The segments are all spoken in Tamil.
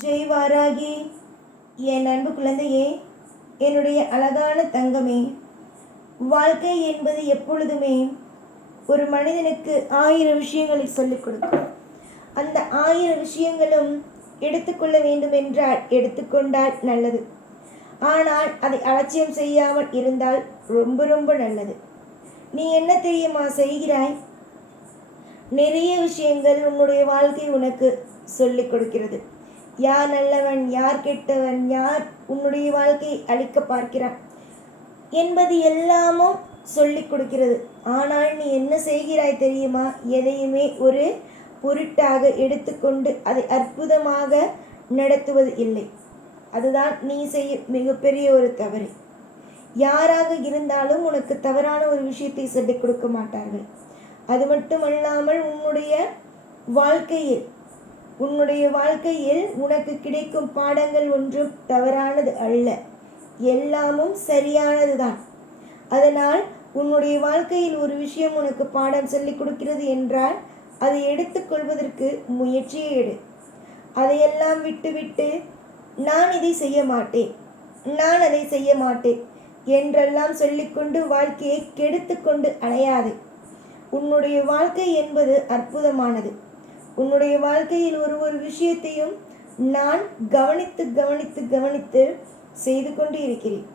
ஜெய் வாராகி என் அன்பு குழந்தையே என்னுடைய அழகான தங்கமே வாழ்க்கை என்பது எப்பொழுதுமே ஒரு மனிதனுக்கு ஆயிரம் விஷயங்களை சொல்லிக் கொடுக்கும். அந்த ஆயிரம் விஷயங்களும் எடுத்துக்கொள்ள வேண்டும் என்றால் எடுத்துக்கொண்டால் நல்லது. ஆனால் அதை அலட்சியம் செய்யாமல் இருந்தால் ரொம்ப ரொம்ப நல்லது. நீ என்ன தெரியுமா செய்கிறாய்? நிறைய விஷயங்கள் உன்னுடைய வாழ்க்கை உனக்கு சொல்லிக் கொடுக்கிறது. யார் நல்லவன் யார் கெட்டவன் யார் உன்னுடைய வாழ்க்கையை அழிக்க பார்க்கிறான் என்பது எல்லாமும் சொல்லிக் கொடுக்கிறது. ஆனால் நீ என்ன செய்கிறாய் தெரியுமா? எதையுமே ஒரு பொருட்டாக எடுத்துக்கொண்டு அதை அற்புதமாக நடத்துவது இல்லை. அதுதான் நீ செய்ய மிகப்பெரிய ஒரு தவறு. யாராக இருந்தாலும் உனக்கு தவறான ஒரு விஷயத்தை சொல்லிக் கொடுக்க மாட்டார்கள். அது மட்டுமல்லாமல் உன்னுடைய வாழ்க்கையில் உன்னுடைய வாழ்க்கையில் உனக்கு கிடைக்கும் பாடங்கள் ஒன்றும் தவறானது அல்ல. எல்லாமும் சரியானதுதான். அதனால் உன்னுடைய வாழ்க்கையில் ஒரு விஷயம் உனக்கு பாடம் சொல்லிக் கொடுக்கிறது என்றால் அதை எடுத்துக்கொள்வதற்கு முயற்சியை எடு. அதையெல்லாம் விட்டுவிட்டு நான் இதை செய்ய மாட்டேன். நான் அதை செய்ய மாட்டேன் என்றெல்லாம் சொல்லிக்கொண்டு வாழ்க்கையை கெடுத்து கொண்டு அலையாதே. உன்னுடைய வாழ்க்கை என்பது அற்புதமானது. உன்னுடைய வாழ்க்கையில் ஒரு ஒரு விஷயத்தையும் நான் கவனித்து கவனித்து கவனித்து செய்து கொண்டு இருக்கிறேன்.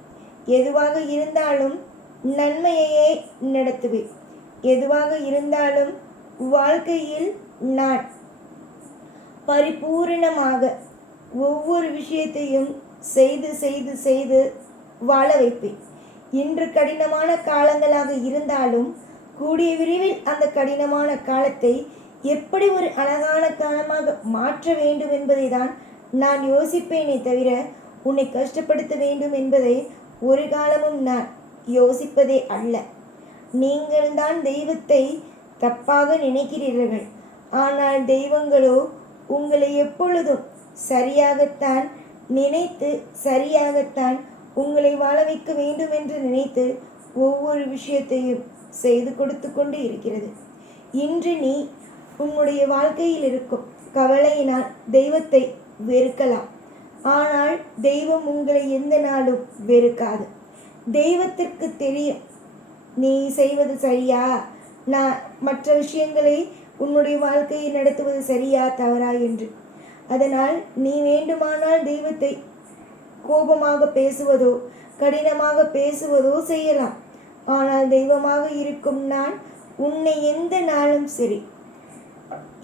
எதுவாக இருந்தாலும் நன்மையையே நடத்துவேன். எதுவாக இருந்தாலும் வாழ்க்கையில் நான் பரிபூரணமாக ஒவ்வொரு விஷயத்தையும் செய்து செய்து செய்து வாழ வைப்பேன். இன்று கடினமான காலங்களாக இருந்தாலும் கூடிய விரைவில் அந்த கடினமான காலத்தை எப்படி ஒரு அழகான காலமாக மாற்ற வேண்டும் என்பதை தான் நான் யோசிப்பேனே தவிர உன்னை கஷ்டப்படுத்த வேண்டும் என்பதை ஒரு காலமும் நான் யோசிப்பதே அல்ல. நீங்கள்தான் தெய்வத்தை தப்பாக நினைக்கிறீர்கள். ஆனால் தெய்வங்களோ உங்களை எப்பொழுதும் சரியாகத்தான் நினைத்து சரியாகத்தான் உங்களை வாழ வைக்க வேண்டும் என்று நினைத்து ஒவ்வொரு விஷயத்தையும் செய்து கொடுத்து கொண்டு இருக்கிறது. இன்று நீ உன்னுடைய வாழ்க்கையில் இருக்கும் கவலையினால் தெய்வத்தை வெறுக்கலாம். ஆனால் தெய்வம் உங்களை எந்த நாளும் வெறுக்காது. தெய்வத்திற்கு தெரியும் நீ செய்வது சரியா? நான் மற்ற விஷயங்களை உன்னுடைய வாழ்க்கையை நடத்துவது சரியா தவறா என்று. அதனால் நீ வேண்டுமானால் தெய்வத்தை கோபமாக பேசுவதோ கடினமாக பேசுவதோ செய்யலாம். ஆனால் தெய்வமாக இருக்கும் நான் உன்னை எந்த நாளும் சரி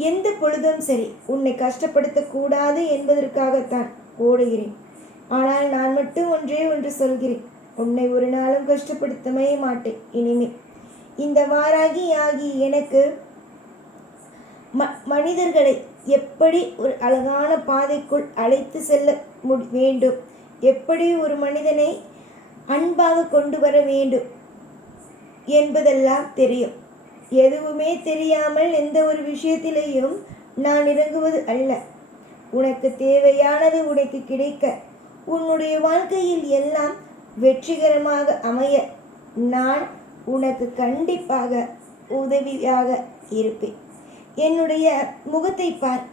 எந்த பொழுதும் சரி உன்னை கஷ்டப்படுத்தக்கூடாது என்பதற்காகத்தான் ஓடுகிறேன். ஆனால் நான் மட்டும் ஒன்றே ஒன்று சொல்கிறேன் உன்னை ஒரு நாளும் கஷ்டப்படுத்தவே மாட்டேன் இனிமே. இந்த வாராகி ஆகி எனக்கு ம மனிதர்களை எப்படி ஒரு அழகான பாதைக்குள் அழைத்து செல்ல மு வேண்டும்? எப்படி ஒரு மனிதனை அன்பாக கொண்டு வர வேண்டும் என்பதெல்லாம் தெரியும். எதுவுமே தெரியாமல் எந்த ஒரு விஷயத்திலேயும் நான் இறங்குவது அல்ல. உனக்கு தேவையானது உனக்கு கிடைக்க. உன்னுடைய வாழ்க்கையில் எல்லாம் வெற்றிகரமாக அமைய நான் உனக்கு கண்டிப்பாக உதவியாக இருப்பேன். என்னுடைய முகத்தை பார்.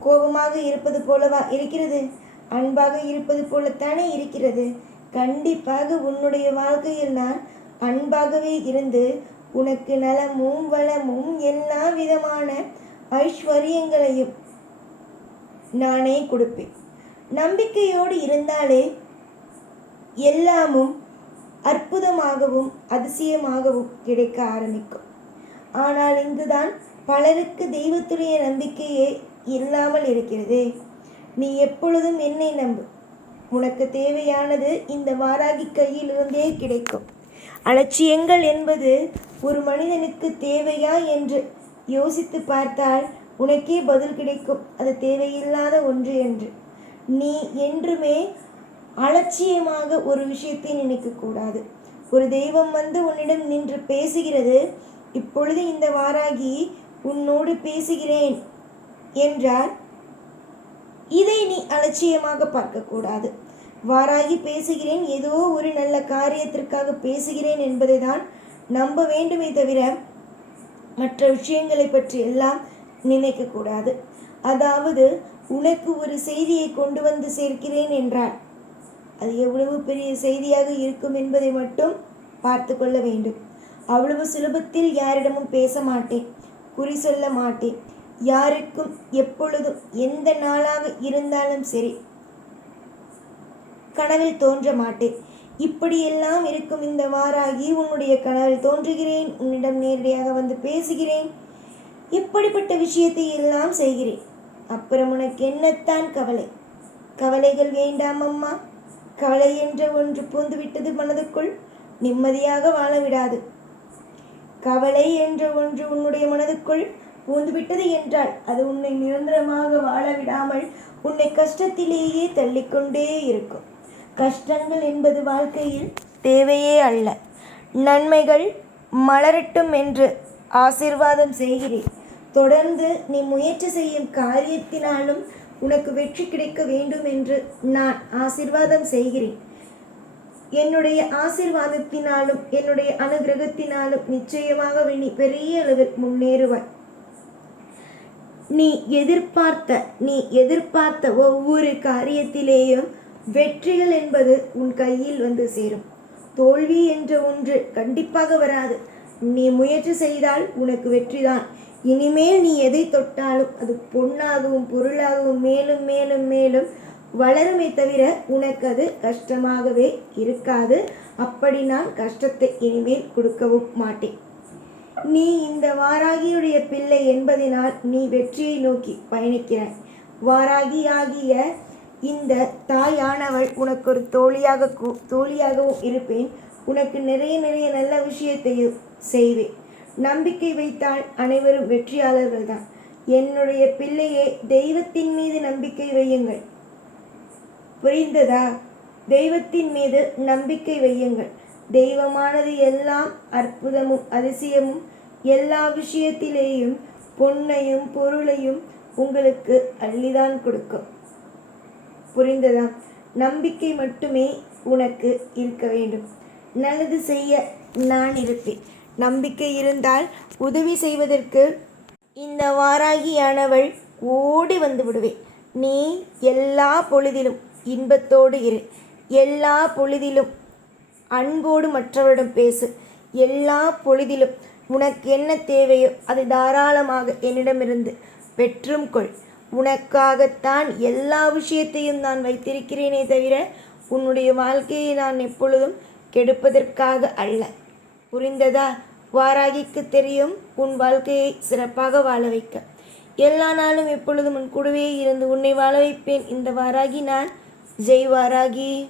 கோபமாக இருப்பது போலவா இருக்கிறது? அன்பாக இருப்பது போலத்தானே இருக்கிறது? கண்டிப்பாக உன்னுடைய வாழ்க்கையில் நான் அன்பாகவே இருந்து உனக்கு நலமும் வளமும் எல்லா விதமான ஐஸ்வர்யங்களையும் நானே கொடுப்பேன். நம்பிக்கையோடு இருந்தாலே எல்லாமும் அற்புதமாகவும் அதிசயமாகவும் கிடைக்க ஆரம்பிக்கும். ஆனால் இங்குதான் பலருக்கு தெய்வத்துடைய நம்பிக்கையே இல்லாமல் இருக்கிறது. நீ எப்பொழுதும் என்னை நம்பு. உனக்கு தேவையானது இந்த வாராகி கையிலிருந்தே கிடைக்கும். அலட்சியங்கள் என்பது ஒரு மனிதனுக்கு தேவையா என்று யோசித்து பார்த்தால் உனக்கே பதில் கிடைக்கும். அது தேவையில்லாத ஒன்று என்று. நீ என்றுமே அலட்சியமாக ஒரு விஷயத்தை நினைக்கக்கூடாது. ஒரு தெய்வம் வந்து உன்னிடம் நின்று பேசுகிறது. இப்பொழுது இந்த வாராகி உன்னோடு பேசுகிறேன் என்றார். இதை நீ அலட்சியமாக பார்க்கக்கூடாது. வாராகி பேசுகிறேன். ஏதோ ஒரு நல்ல காரியத்திற்காக பேசுகிறேன் என்பதை தான் நம்ப வேண்டுமே தவிர மற்ற விஷயங்களை பற்றி எல்லாம் நினைக்கக்கூடாது அதாவது உனக்கு ஒரு செய்தியை கொண்டு வந்து சேர்க்கிறேன் என்றார் அது எவ்வளவு பெரிய செய்தியாக இருக்கும் என்பதை மட்டும் பார்த்து கொள்ள வேண்டும். அவ்வளவு சுலபத்தில் யாரிடமும் பேச மாட்டேன் குறி சொல்ல மாட்டேன். யாருக்கும் எப்பொழுதும் எந்த நாளாக இருந்தாலும் சரி கனவில் தோன்ற மாட்டேன். இப்படியெல்லாம் இருக்கும் இந்த வாராகி உன்னுடைய கனவில் தோன்றுகிறேன். உன்னிடம் நேரடியாக வந்து பேசுகிறேன். இப்படிப்பட்ட விஷயத்தை எல்லாம் செய்கிறேன். அப்புறம் உனக்கு என்னத்தான் கவலை? கவலைகள் வேண்டாம் அம்மா. கவலை என்ற ஒன்று பூந்துவிட்டது மனதுக்குள் நிம்மதியாக வாழ விடாது கவலை என்ற ஒன்று உன்னுடைய மனதுக்குள் பூந்துவிட்டது என்றால் அது உன்னை நிரந்தரமாக வாழ விடாமல் உன்னை கஷ்டத்திலேயே தள்ளிக்கொண்டே இருக்கும். கஷ்டங்கள் என்பது வாழ்க்கையில் தேவையே அல்ல. நன்மைகள் மலரட்டும் என்று ஆசிர்வாதம் செய்கிறேன். தொடர்ந்து நீ முயற்சி செய்யும் காரியத்தினாலும் உனக்கு வெற்றி கிடைக்க வேண்டும் என்று நான் ஆசிர்வாதம் செய்கிறேன். என்னுடைய ஆசிர்வாதத்தினாலும் என்னுடைய அனுகிரகத்தினாலும் நிச்சயமாக நீ பெரிய அளவில் முன்னேறுவாய். நீ எதிர்பார்த்த நீ எதிர்பார்த்த ஒவ்வொரு காரியத்திலேயும் வெற்றிகள் என்பது உன் கையில் வந்து சேரும். தோல்வி என்ற ஒன்று கண்டிப்பாக வராது. நீ முயற்சி செய்தால் உனக்கு வெற்றிதான். இனிமேல் நீ எதை தொட்டாலும் அது பொன்னாகவும் பொருளாகவும் மேலும் மேலும் மேலும் வளருமே தவிர உனக்கு அது கஷ்டமாகவே இருக்காது. அப்படி நான் கஷ்டத்தை இனிமேல் கொடுக்கவும் மாட்டேன். நீ இந்த வாராகியுடைய பிள்ளை என்பதினால் நீ வெற்றியை நோக்கி பயணிக்கிறாய். வாராகி ஆகிய இந்த தாயானவள் உனக்கு ஒரு தோழியாக கூ- தோழியாகவும் இருப்பேன். உனக்கு நிறைய நிறைய நல்ல விஷயத்தையும் செய்வேன். நம்பிக்கை வைத்தால் அனைவரும் வெற்றியாளர்கள் தான் என்னுடைய பிள்ளையே தெய்வத்தின் மீது நம்பிக்கை வையுங்கள். புரிந்ததா? தெய்வத்தின் மீது நம்பிக்கை வையுங்கள். தெய்வமானது எல்லாம் அற்புதமும் அதிசயமும் எல்லா விஷயத்திலேயும் பொன்னையும் பொருளையும் உங்களுக்கு அள்ளிதான் கொடுக்கும். புரிந்ததா நம்பிக்கை மட்டுமே உனக்கு இருக்க வேண்டும். நல்லது செய்ய நான் இருப்பேன். நம்பிக்கை இருந்தால் உதவி செய்வதற்கு இந்த வாராகியானவள் ஓடி வந்து விடுவேன் நீ எல்லா பொழுதிலும் இன்பத்தோடு இரு. எல்லா பொழுதிலும் அன்போடு மற்றவரிடம் பேசு. எல்லா பொழுதிலும் உனக்கு என்ன தேவையோ அதை தாராளமாக என்னிடமிருந்து பெற்றும் கொள். உனக்காகத்தான் எல்லா விஷயத்தையும் நான் வைத்திருக்கிறேனே தவிர உன்னுடைய வாழ்க்கையை நான் எப்பொழுதும் கெடுப்பதற்காக அல்ல. புரிந்ததா? வாராகிக்கு தெரியும் உன் வாழ்க்கையை சிறப்பாக வாழ வைக்க. எல்லா நாளும் எப்பொழுதும் உன் கூடவே இருந்து உன்னை வாழ வைப்பேன். இந்த வாராகி நான் ஜெய் வாராகி